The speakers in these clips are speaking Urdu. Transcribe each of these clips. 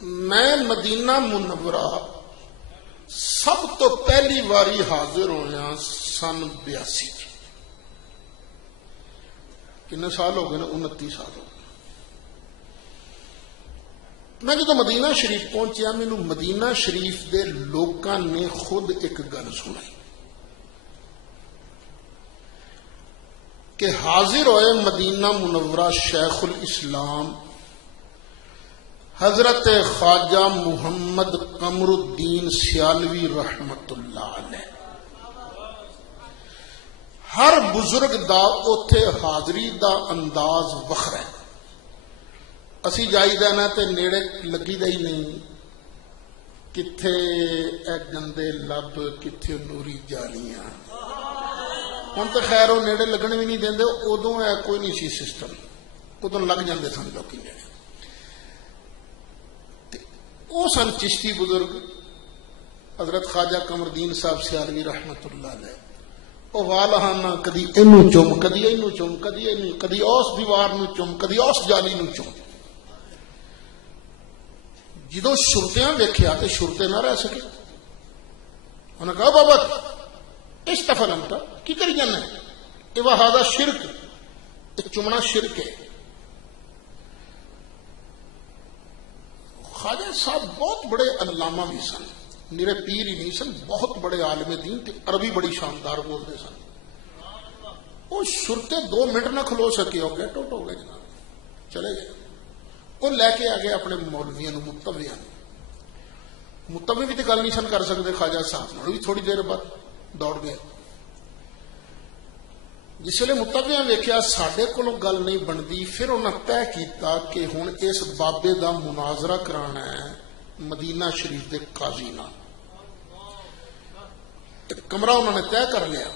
میں مدینہ منورہ سب تو پہلی واری حاضر ہویا سن 82 کتنے سال ہو گئے نا 29 سال ہو گئے. میں جدو مدینہ شریف پہنچیا مینو مدینہ شریف دے لوگاں نے خود ایک گل سنائی کہ حاضر ہوئے مدینہ منورہ شیخ الاسلام حضرت خواجہ محمد قمر الدین سیالوی رحمت اللہ علیہ. ہر بزرگ دا اوتھے حاضری دا انداز وکھرا ہے. اسی جائی دا نا تے نیڑے لگی دا ہی نہیں کتھے اے گندے لب کتھے نوری جالیاں. ہن تو خیر وہ نیڑے لگنے بھی نہیں دیندے. ادوں اے کوئی نہیں سی سسٹم. ادوں لگ جاندے سن لوکی نیڑے. وہ سن چشتی بزرگ حضرت خواجہ قمر الدین صاحب سیالوی رحمت اللہ علیہ. وہ والہانا کدی اینو چم کدی اینو چم کدی اینو کدی اس دیوار نو چم کدی اس جالی نو چم. جدو شرطیاں ویکھیا تے شرطے نہ رہ سکے. انہوں نے کہا بابا استغفر انت کی کری جانا ہے یہ وہذا شرک. ایک چمنا شرک ہے. خواجہ صاحب بہت بڑے علامہ بھی سن. میرے پیر ہی نہیں سن. بہت بڑے عالم دین تے عربی بڑی شاندار بولتے سن. وہ شرطے 2 منٹ نہ کھلو سکے ہو گئے ٹوٹ ہو گئے جناب چلے گئے. وہ لے کے آگے اپنے مولویاں متبعیاں. متبع بھی تو گل نہیں سن کر سکتے. خواجہ صاحب بھی تھوڑی دیر بعد دوڑ گئے. جس ویلے متبعیاں ویکھیا ساڈے کولوں گل نہیں بنتی پھر انہاں طے کیتا کہ ہن اس بابے دا مناظرہ کرانا ہے مدینہ شریف دے قاضی نال. کمرہ انہوں نے طے کر لیا.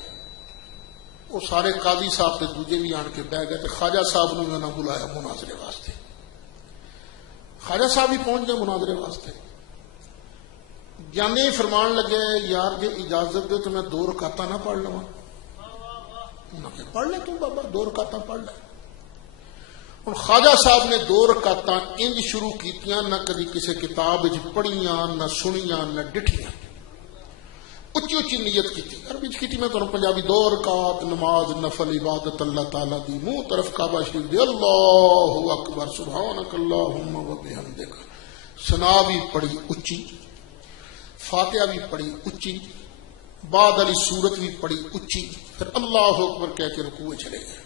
وہ سارے قاضی صاحب تے دوجے بھی آن کے بہ گئے تے خواجہ صاحب نے انہوں نے بلایا مناظرے واسطے. خواجہ صاحب بھی پہنچ گئے مناظرے واسطے. جانے فرمان لگے یار جی اجازت دے تو میں 2 رکعتاں نہ پڑھ لواں. پڑھ لے تو بابا 2 رکعتاں پڑھ لے. ہن خواجہ صاحب نے 2 رکعتاں انج شروع کیتیاں نہ کدی کسی کتاب وچ پڑھیاں نہ سنیاں نہ ڈٹھیاں. اچھی اچھی نیت کیتی عربی وچ کیتی. میں تانوں پنجابی 2 رکعت نماز نفل عبادت اللہ تعالی دی منہ طرف کعبہ شریف دی اللہ اکبر سبحانک اللہم و بحمدک. ثنا بھی پڑھی اچھی فاتحہ بھی پڑھی اچھی بعد علی سورت بھی پڑھی اچھی. پھر اللہ اکبر کہہ کے رکوع چلے گئے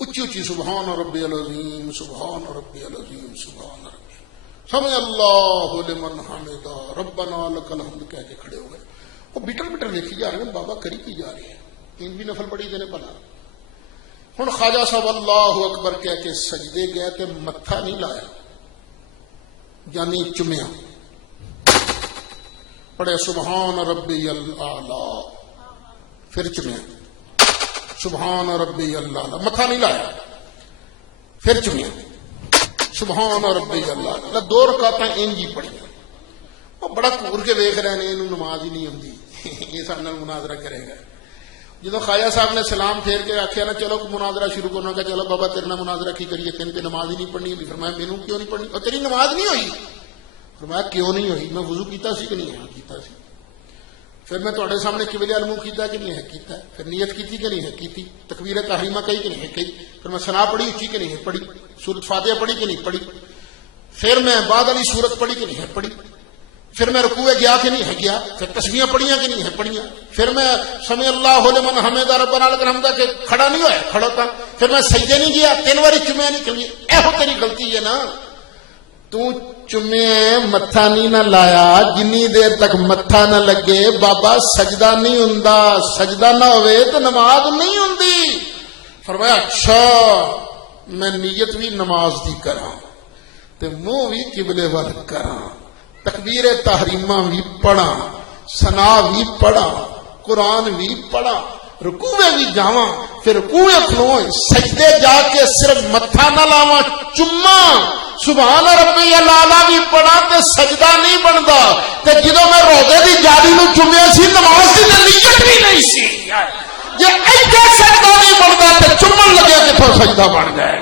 اچھی اچھی. سبحان ربی العظیم سبحان ربی العظیم سبحان ربی سمع اللہ لمن حمدا ربنا لک الحمد کہہ کے کھڑے ہو گئے. وہ بیٹر بیٹر دیکھی جا رہے ہیں بابا کری کی جا رہی ہے. ان بھی نفل پڑھی دینے بنا. ہن خواجہ صاحب اللہ اکبر کہہ کے سجدے گئے تے متھا نہیں لایا یعنی چمیا. پڑھے سبحان ربی الاعلی پھر چمیا سبحان ربی اللہ متھا نہیں لایا پھر چمیا سبحان ربی اللہ. 2 رکعتاں انج ہی پڑھیاں. وہ بڑا گور کے ویکھ رہے ہیں انہوں نماز ہی نہیں آتی. یہ سارے نال مناظرہ کرے گا. جدو خواجہ صاحب نے سلام پھیر کے آخیا نا چلو مناظرہ شروع کرنا کہ چلو بابا تیرے نال مناظرہ کی کریے تین تے نماز ہی نہیں پڑھنی. فرمایا مینوں کیوں نہیں پڑھنی اور تیری نماز نہیں ہوئی. فرمایا کیوں نہیں ہوئی. میں وضو کیتا سی کہ نہیں ہے کیتا سی. پھر میں تواڈے سامنے قبلہ المو کیتا کہ نہیں ہے کیتا. پھر نیت کیتی کہ نہیں ہے کیتی. تکبیر تحریمہ کہی کہ نہیں ہے کہی. پھر میں ثنا پڑھی اچھی کہ نہیں ہے پڑھی. سورۃ فاتحہ پڑھی کہ نہیں پڑھی. پھر میں بعد علی سورت پڑھی کہ نہیں ہے پڑھی. پھر میں رکوع گیا کہ نہیں ہے گیا. پھر تسبیحاں پڑھیاں کہ نہیں ہے پڑھیاں. پھر میں سمع اللہ لمن حمدا ربنا لک الحمد کہ کھڑا نہیں ہویا کھڑا تھا. پھر میں سجدے نہیں گیا 3 بار چومیا نہیں کریے. ایہو تیری غلطی ہے نا. تو چومے متھا نہیں نہ لایا. جنی دیر تک متھا نہ لگے بابا سجدہ نہیں ہوندا. سجدہ نہ ہوئے تو نماز نہیں ہوندی. فرمایا اچھا میں نیت بھی نماز دی کراں تے منہ بھی قبلے ول کراں. تکبیر تحریمہ بھی پڑھا ثنا بھی پڑھا قرآن بھی پڑھا رکوع بھی جاواں. پھر رکوع کھلو سجدے جا کے صرف متھا نہ لاواں چما سبحان ربی الاعلی بھی پڑھا تے سجدہ نہیں بندا. تے جدوں میں روزے دی جاری نو چومیا سی نماز دی نیت بھی نہیں سی. جے ایتھے سجدہ نہیں بندا تے چمن لگے کتھوں سجدہ بن جائے.